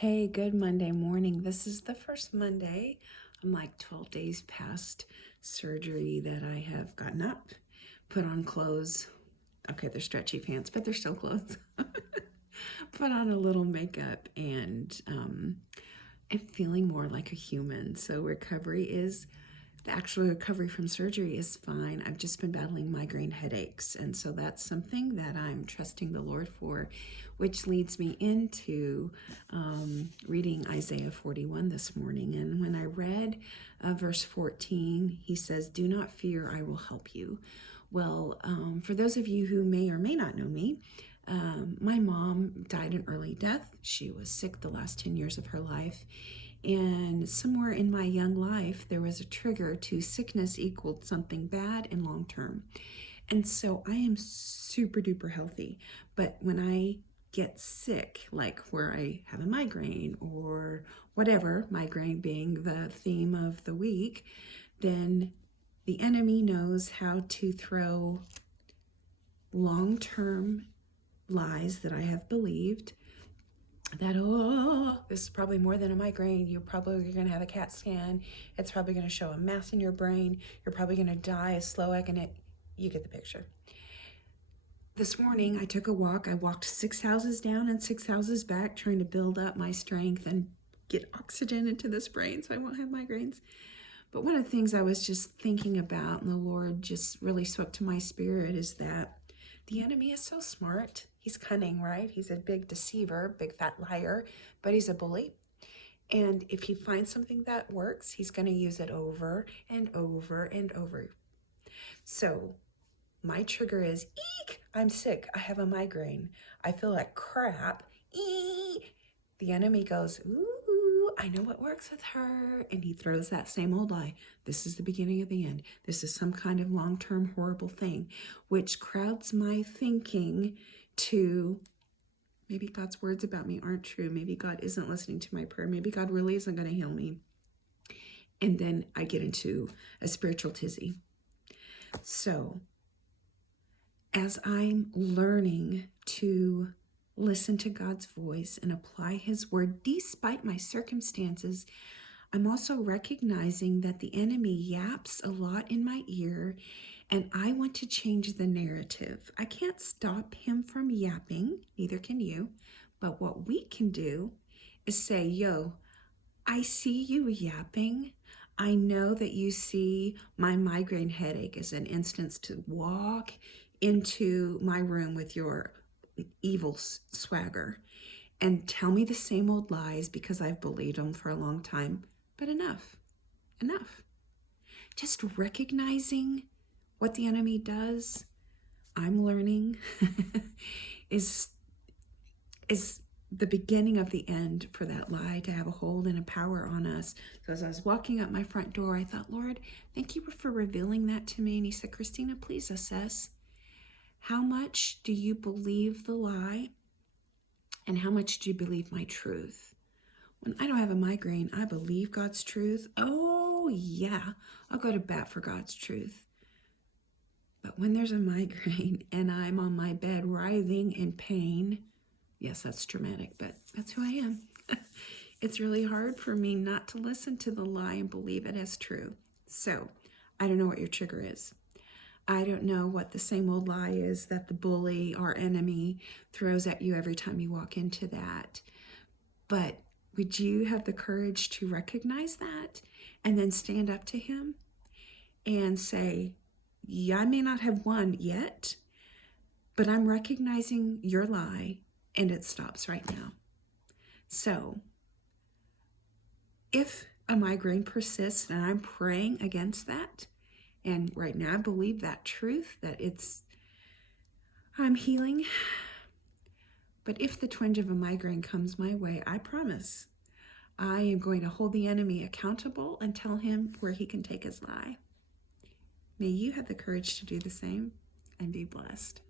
Hey, good Monday morning. This is the first Monday. I'm like 12 days past surgery that I have gotten up, put on clothes. Okay, they're stretchy pants, but they're still clothes. Put on a little makeup and I'm feeling more like a human. So the actual recovery from surgery is fine. I've just been battling migraine headaches. And so that's something that I'm trusting the Lord for, which leads me into reading Isaiah 41 this morning. And when I read verse 14, he says, "Do not fear, I will help you." Well, for those of you who may or may not know me, my mom died an early death. She was sick the last 10 years of her life. And somewhere in my young life, there was a trigger to sickness equaled something bad and long term. And so I am super duper healthy. But when I get sick, like where I have a migraine or whatever, migraine being the theme of the week, then the enemy knows how to throw long term lies that I have believed that, oh, this is probably more than a migraine. You're probably going to have a CAT scan. It's probably going to show a mass in your brain. You're probably going to die a slow agony. You get the picture. This morning, I took a walk. I walked 6 houses down and 6 houses back, trying to build up my strength and get oxygen into this brain so I won't have migraines. But one of the things I was just thinking about, and the Lord just really spoke to my spirit, is that the enemy is so smart. He's cunning, right? He's a big deceiver, big fat liar, but he's a bully. And if he finds something that works, he's going to use it over and over and over. So my trigger is, eek, I'm sick. I have a migraine. I feel like crap. Eek. The enemy goes, ooh, I know what works with her. And he throws that same old lie. This is the beginning of the end. This is some kind of long-term horrible thing, which crowds my thinking to maybe God's words about me aren't true. Maybe God isn't listening to my prayer. Maybe God really isn't going to heal me. And then I get into a spiritual tizzy. So as I'm learning to listen to God's voice and apply his word despite my circumstances, I'm also recognizing that the enemy yaps a lot in my ear, and I want to change the narrative. I can't stop him from yapping, neither can you, but what we can do is say, yo, I see you yapping. I know that you see my migraine headache as an instance to walk into my room with your evil swagger and tell me the same old lies because I've believed them for a long time. But enough. Just recognizing what the enemy does, I'm learning, is the beginning of the end for that lie to have a hold and a power on us. So as I was walking up my front door, I thought, Lord, thank you for revealing that to me. And he said, Christina, please assess how much do you believe the lie and how much do you believe my truth? When I don't have a migraine, I believe God's truth. Oh yeah, I'll go to bat for God's truth. But when there's a migraine and I'm on my bed writhing in pain, yes, that's dramatic, but that's who I am. It's really hard for me not to listen to the lie and believe it as true. So I don't know what your trigger is. I don't know what the same old lie is that the bully, our enemy, throws at you every time you walk into that. But would you have the courage to recognize that and then stand up to him and say, yeah, I may not have won yet, but I'm recognizing your lie and it stops right now. So if a migraine persists and I'm praying against that, and right now I believe that truth, that I'm healing. But if the twinge of a migraine comes my way, I promise I am going to hold the enemy accountable and tell him where he can take his lie. May you have the courage to do the same and be blessed.